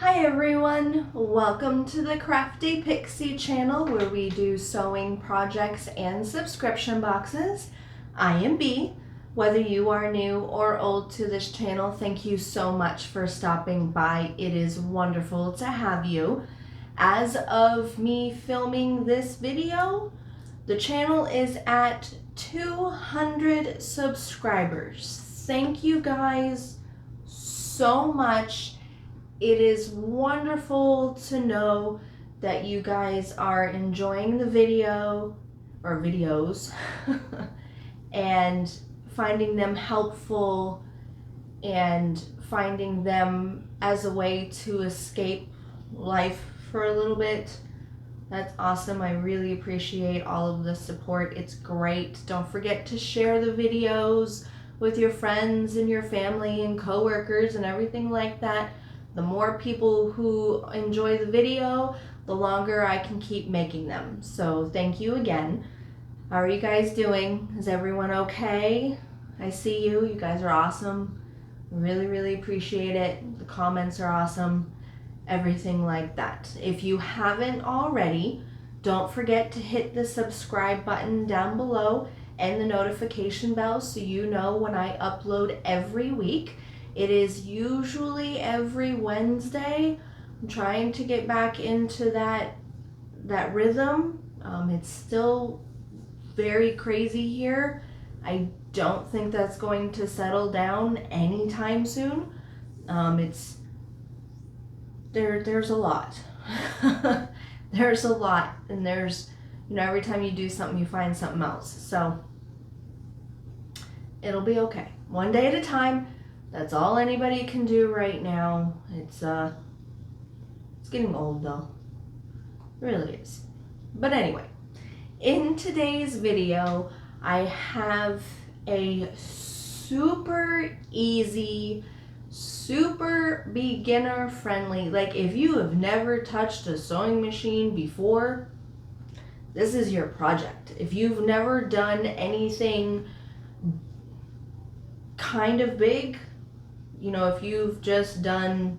Hi everyone, welcome to the Crafty Pixie channel where we do sewing projects and subscription boxes. I am B. Whether you are new or old to this channel, thank you so much for stopping by. It is wonderful to have you. As of me filming this video, the channel is at 200 subscribers. Thank you guys so much. It is wonderful to know that you guys are enjoying the video or videos and finding them helpful and finding them as a way to escape life for a little bit. That's awesome. I really appreciate all of the support. It's great. Don't forget to share the videos with your friends and your family and coworkers and everything like that. The more people who enjoy the video, the longer I can keep making them. So thank you again. How are you guys doing? Is everyone okay? I see you. You guys are awesome. Really, really appreciate it. The comments are awesome. Everything like that. If you haven't already, don't forget to hit the subscribe button down below and the notification bell so you know when I upload every week. It is usually every Wednesday. I'm trying to get back into that rhythm. It's still very crazy here. I don't think that's going to settle down anytime soon. There's a lot. There's a lot, and there's, every time you do something, you find something else. So it'll be okay. One day at a time. That's all anybody can do right now. It's getting old though. It really is. But anyway, in today's video, I have a super easy, super beginner friendly, like if you have never touched a sewing machine before, this is your project. If you've never done anything kind of big, if you've just done,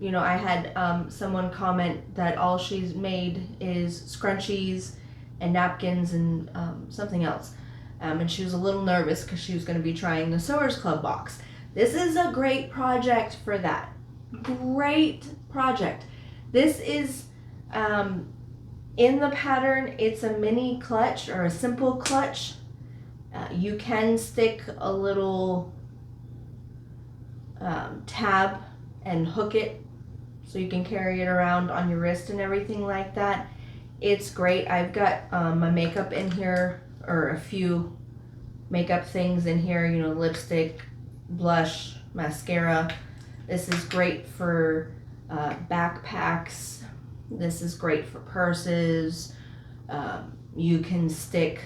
I had someone comment that all she's made is scrunchies and napkins and something else. And she was a little nervous because she was going to be trying the Sewers Club box. This is a great project for that. Great project. This is, in the pattern, it's a mini clutch or a simple clutch. You can stick a little tab and hook it so you can carry it around on your wrist and everything like that. It's great. I've got my makeup in here, or a few makeup things in here, lipstick, blush, mascara. This is great for backpacks. This is great for purses. You can stick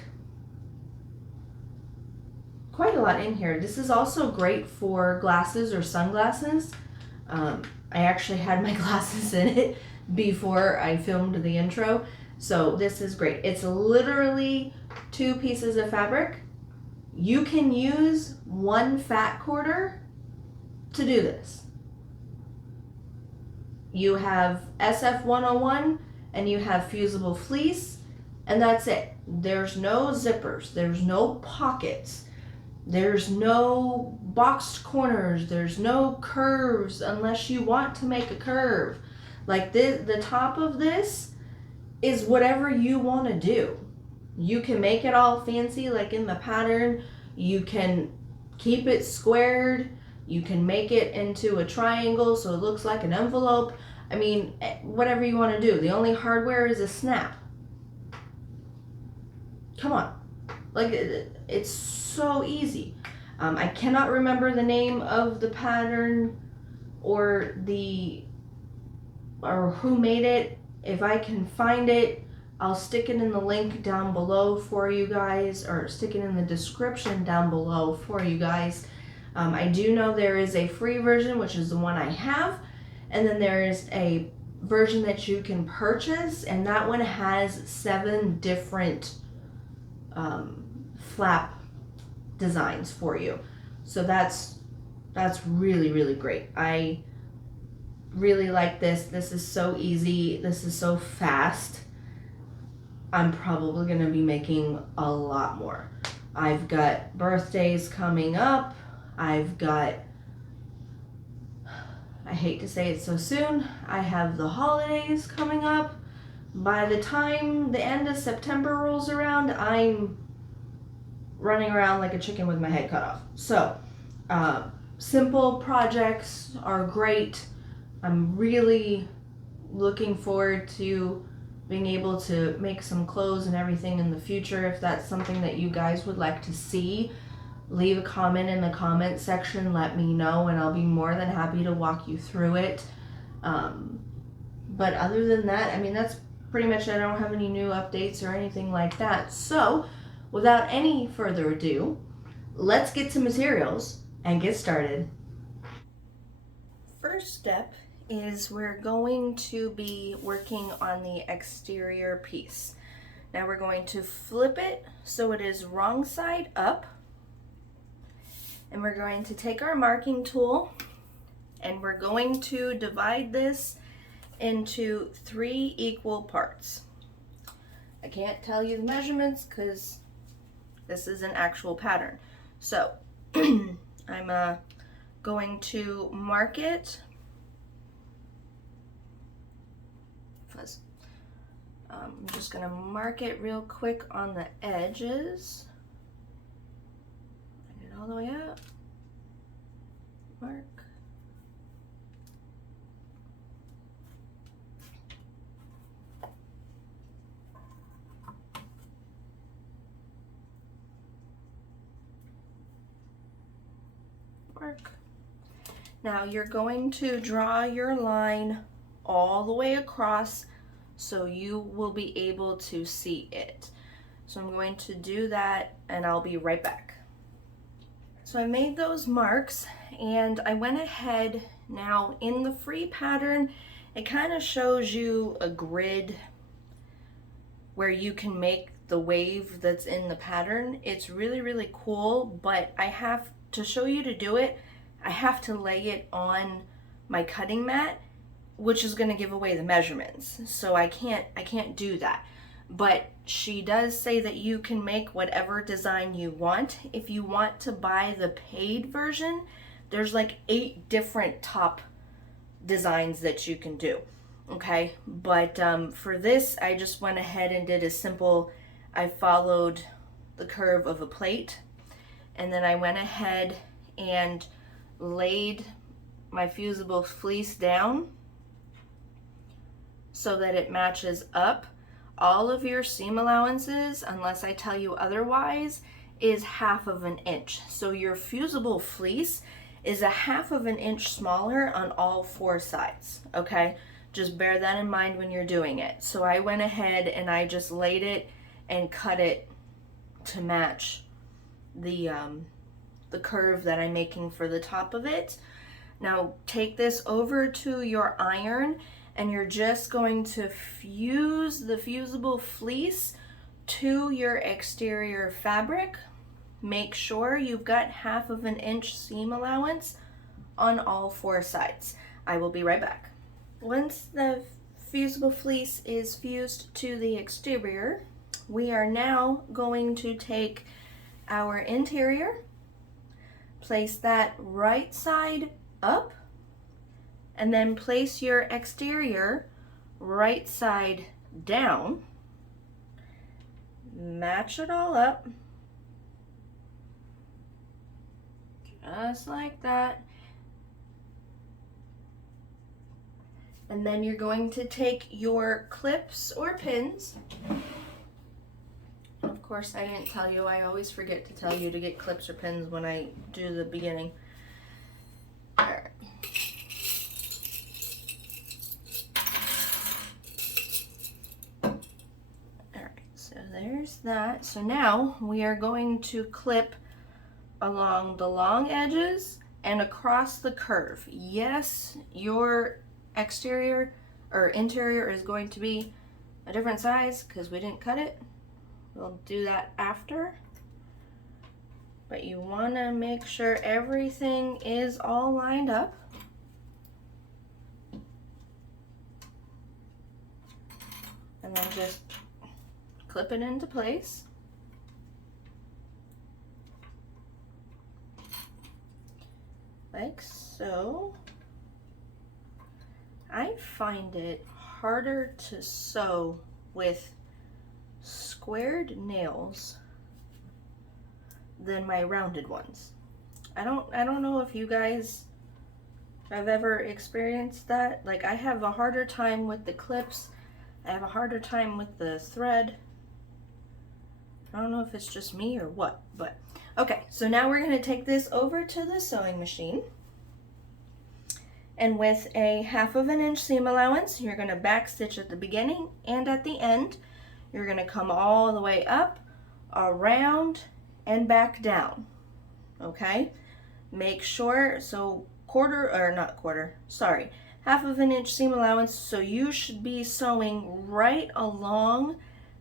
quite a lot in here. This is also great for glasses or sunglasses. I actually had my glasses in it before I filmed the intro, so this is great. It's literally 2 pieces of fabric. You can use 1 fat quarter to do this. You have SF101 and you have fusible fleece, and that's it. There's no zippers, there's no pockets. There's no boxed corners. There's no curves unless you want to make a curve. Like the top of this is whatever you want to do. You can make it all fancy like in the pattern. You can keep it squared. You can make it into a triangle so it looks like an envelope. I mean, whatever you want to do. The only hardware is a snap. Come on. Like, it's so easy. I cannot remember the name of the pattern or who made it. If I can find it, I'll stick it in the link down below for you guys, or stick it in the description down below for you guys. I do know there is a free version, which is the one I have, and then there is a version that you can purchase, and that one has 7 different flap designs for you. So that's really, really great. I really like this. This is so easy. This is so fast. I'm probably going to be making a lot more. I've got birthdays coming up. I've got, I hate to say it so soon, I have the holidays coming up. By the time the end of September rolls around, I'm running around like a chicken with my head cut off. So, simple projects are great. I'm really looking forward to being able to make some clothes and everything in the future. If that's something that you guys would like to see, leave a comment in the comment section, let me know, and I'll be more than happy to walk you through it. But other than that, I mean, that's pretty much it. I don't have any new updates or anything like that. So without any further ado, let's get some materials and get started. First step is we're going to be working on the exterior piece. Now we're going to flip it so it is wrong side up, and we're going to take our marking tool and we're going to divide this into 3 equal parts. I can't tell you the measurements because this is an actual pattern. So I'm going to mark it. I'm just going to mark it real quick on the edges. Bring it all the way up. Mark. Mark. Now you're going to draw your line all the way across so you will be able to see it. So I'm going to do that and I'll be right back. So I made those marks and I went ahead. Now in the free pattern, it kind of shows you a grid where you can make the wave that's in the pattern. It's really, really cool, but I have to show you to do it. I have to lay it on my cutting mat, which is going to give away the measurements. So I can't do that. But she does say that you can make whatever design you want. If you want to buy the paid version, there's like 8 different top designs that you can do. Okay, but for this, I just went ahead and did a simple, I followed the curve of a plate, and then I went ahead and laid my fusible fleece down so that it matches up. All of your seam allowances, unless I tell you otherwise, is 1/2 inch. So your fusible fleece is 1/2 inch smaller on all 4 sides, okay? Just bear that in mind when you're doing it. So I went ahead and I just laid it and cut it to match the curve that I'm making for the top of it. Now take this over to your iron and you're just going to fuse the fusible fleece to your exterior fabric. Make sure you've got 1/2 inch seam allowance on all 4 sides. I will be right back. Once the fusible fleece is fused to the exterior, we are now going to take our interior, place that right side up, and then place your exterior right side down. Match it all up, just like that. And then you're going to take your clips or pins. Of course, I didn't tell you, I always forget to tell you to get clips or pins when I do the beginning. All right. So there's that. So now we are going to clip along the long edges and across the curve. Yes, your exterior or interior is going to be a different size because we didn't cut it. We'll do that after. But you want to make sure everything is all lined up. and then just clip it into place. Like so. I find it harder to sew with squared nails than my rounded ones. I don't know if you guys have ever experienced that. Like, I have a harder time with the clips. I have a harder time with the thread. I don't know if it's just me or what, but okay. So now we're gonna take this over to the sewing machine. And with a 1/2 inch seam allowance, you're gonna back stitch at the beginning and at the end. You're gonna come all the way up, around, and back down, okay? Make sure, so 1/2 inch seam allowance, so you should be sewing right along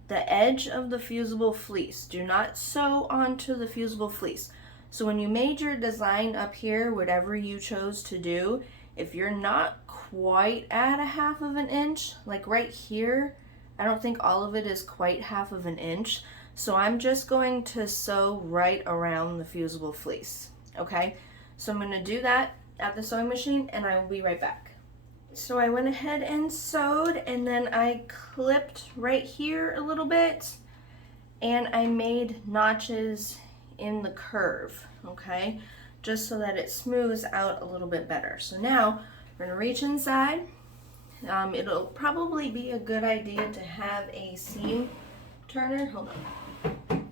the edge of the fusible fleece. Do not sew onto the fusible fleece. So when you made your design up here, whatever you chose to do, if you're not quite at a 1/2 inch, like right here, I don't think all of it is quite 1/2 inch. So I'm just going to sew right around the fusible fleece, okay? So I'm gonna do that at the sewing machine and I will be right back. So I went ahead and sewed, and then I clipped right here a little bit, and I made notches in the curve, okay? Just so that it smooths out a little bit better. So now we're gonna reach inside. It'll probably be a good idea to have a seam turner. Hold on.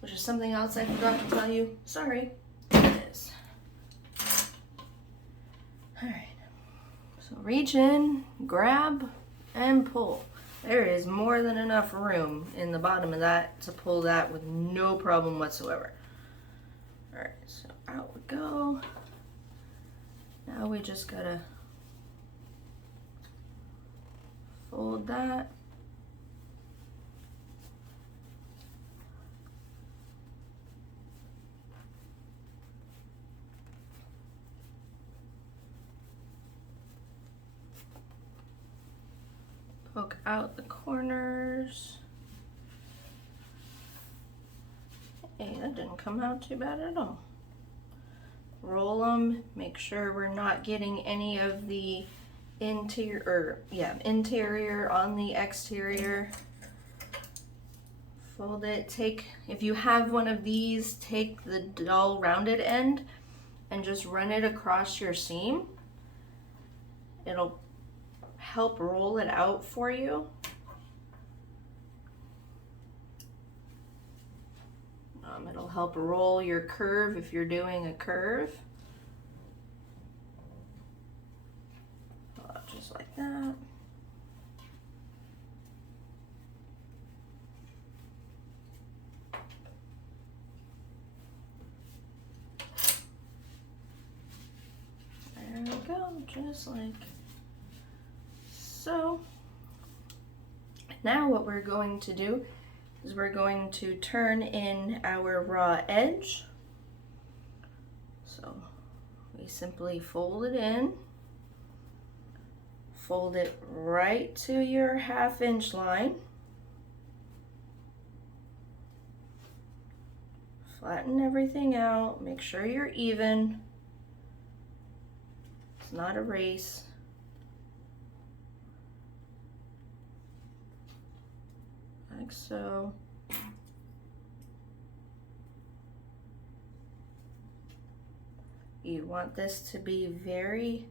Which is something else I forgot to tell you. Sorry. There it is. All right. So reach in, grab, and pull. There is more than enough room in the bottom of that to pull that with no problem whatsoever. All right, so out we go. Now we just gotta fold that. Poke out the corners. Hey, that didn't come out too bad at all. Roll them, make sure we're not getting any of the interior on the exterior. Fold it, if you have one of these, take the dull rounded end and just run it across your seam. It'll help roll it out for you. It'll help roll your curve if you're doing a curve. Just like that. There we go, just like so. Now what we're going to do is we're going to turn in our raw edge. So we simply fold it in, fold it right to your 1/2 inch line, flatten everything out, make sure you're even. It's not a race. Like so. You want this to be very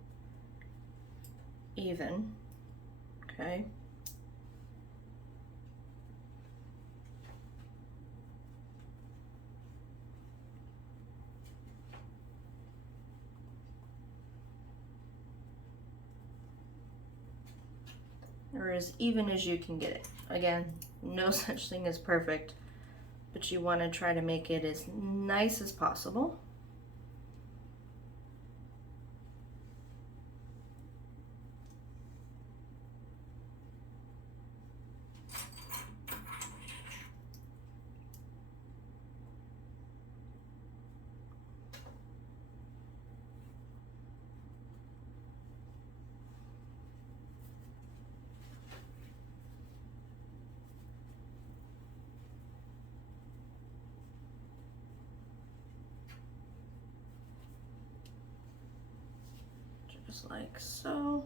even, okay? Or as even as you can get it. Again, no such thing as perfect, but you want to try to make it as nice as possible. just like so.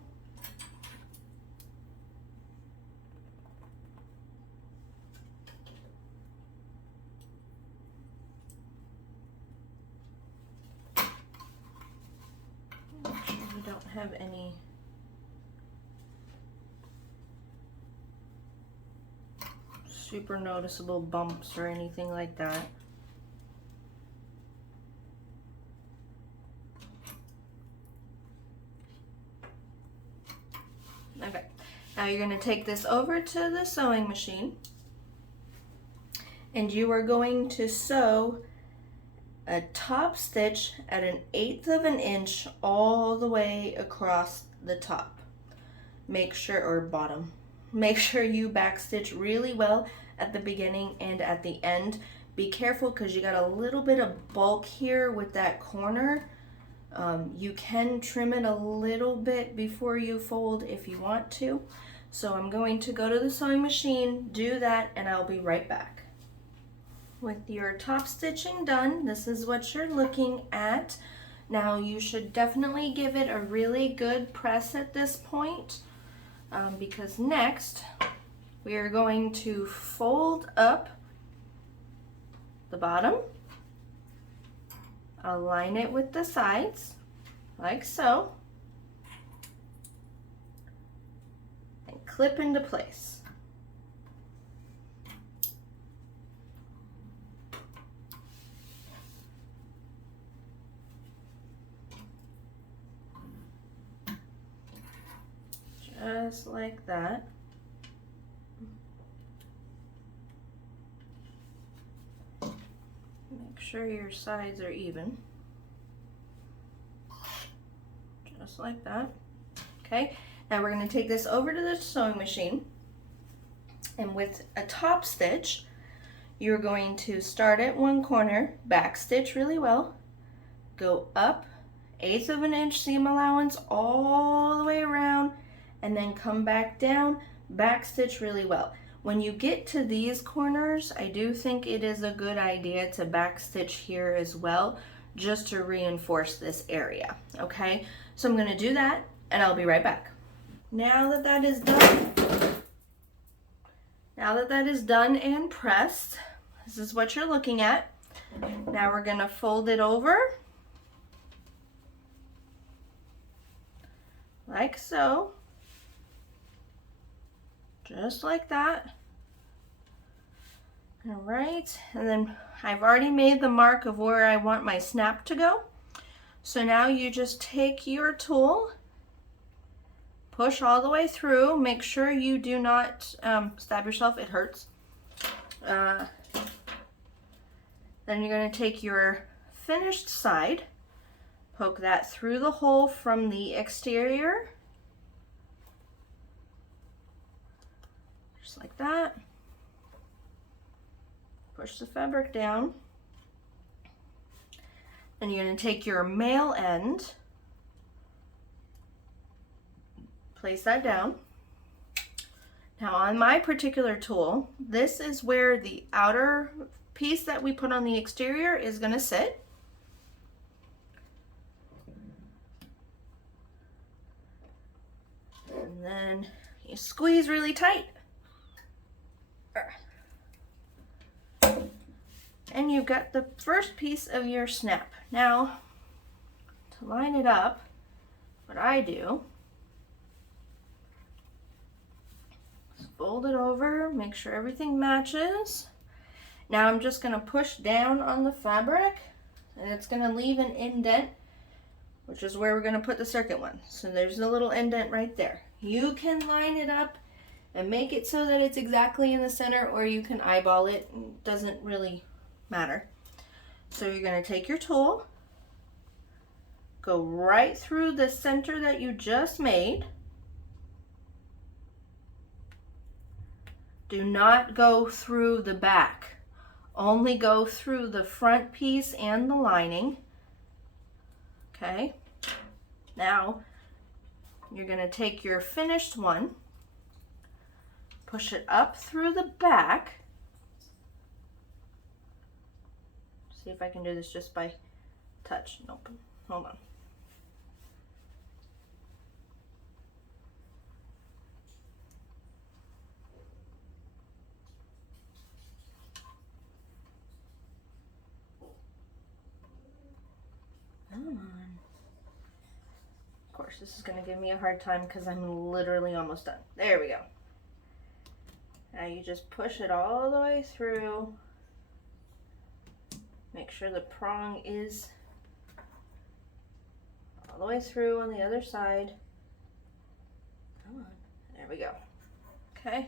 Make sure we don't have any super noticeable bumps or anything like that. Okay, now you're going to take this over to the sewing machine and you are going to sew a top stitch at 1/8 of an inch all the way across the top. Make sure, or bottom, make sure you backstitch really well at the beginning and at the end. Be careful because you got a little bit of bulk here with that corner. You can trim it a little bit before you fold if you want to. So I'm going to go to the sewing machine, do that, and I'll be right back. With your top stitching done, this is what you're looking at. Now you should definitely give it a really good press at this point, because next we are going to fold up the bottom, align it with the sides like so, and clip into place. Just like that. Make sure your sides are even. Just like that. Okay, now we're going to take this over to the sewing machine, and with a top stitch you're going to start at one corner, back stitch really well, go up 1/8 of an inch seam allowance all the way around, and then come back down, back stitch really well. When you get to these corners, I do think it is a good idea to back stitch here as well, just to reinforce this area. Okay, so I'm going to do that and I'll be right back. Now that that is done and pressed, this is what you're looking at. Now we're going to fold it over like so, just like that. All right, and then I've already made the mark of where I want my snap to go. So now you just take your tool, push all the way through, make sure you do not stab yourself, it hurts. Then you're going to take your finished side, poke that through the hole from the exterior, just like that. Push the fabric down. Then you're going to take your male end, place that down. Now on my particular tool, this is where the outer piece that we put on the exterior is going to sit. And then you squeeze really tight. And you've got the first piece of your snap. Now, to line it up, what I do is fold it over, make sure everything matches. Now I'm just going to push down on the fabric, and it's going to leave an indent, which is where we're going to put the circuit one. So there's a little indent right there. You can line it up and make it so that it's exactly in the center, or you can eyeball it. It doesn't really matter. So you're going to take your tool, go right through the center that you just made. Do not go through the back. Only go through the front piece and the lining. Okay. Now you're going to take your finished one, push it up through the back. See if I can do this just by touch. Nope. Hold on. Come on. Of course, this is going to give me a hard time because I'm literally almost done. There we go. Now you just push it all the way through. Make sure the prong is all the way through on the other side. Come on. There we go. Okay.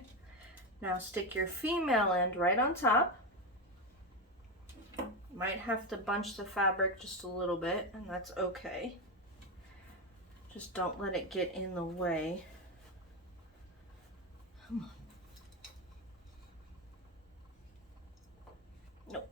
Now stick your female end right on top. Might have to bunch the fabric just a little bit, and that's okay. Just don't let it get in the way. Come on. Nope.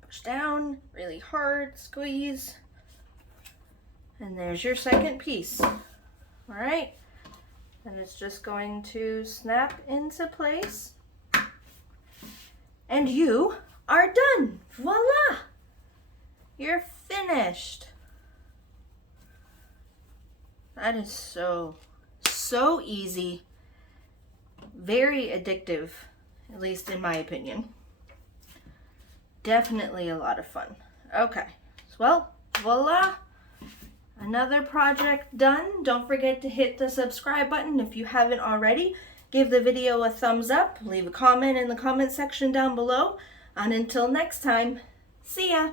Push down really hard, squeeze, and there's your second piece. All right, and it's just going to snap into place, and you are done. Voila, you're finished. That is so easy, very addictive, at least in my opinion. Definitely a lot of fun. Okay, well, voila, another project done. Don't forget to hit the subscribe button if you haven't already. Give the video a thumbs up, leave a comment in the comment section down below, and until next time, see ya.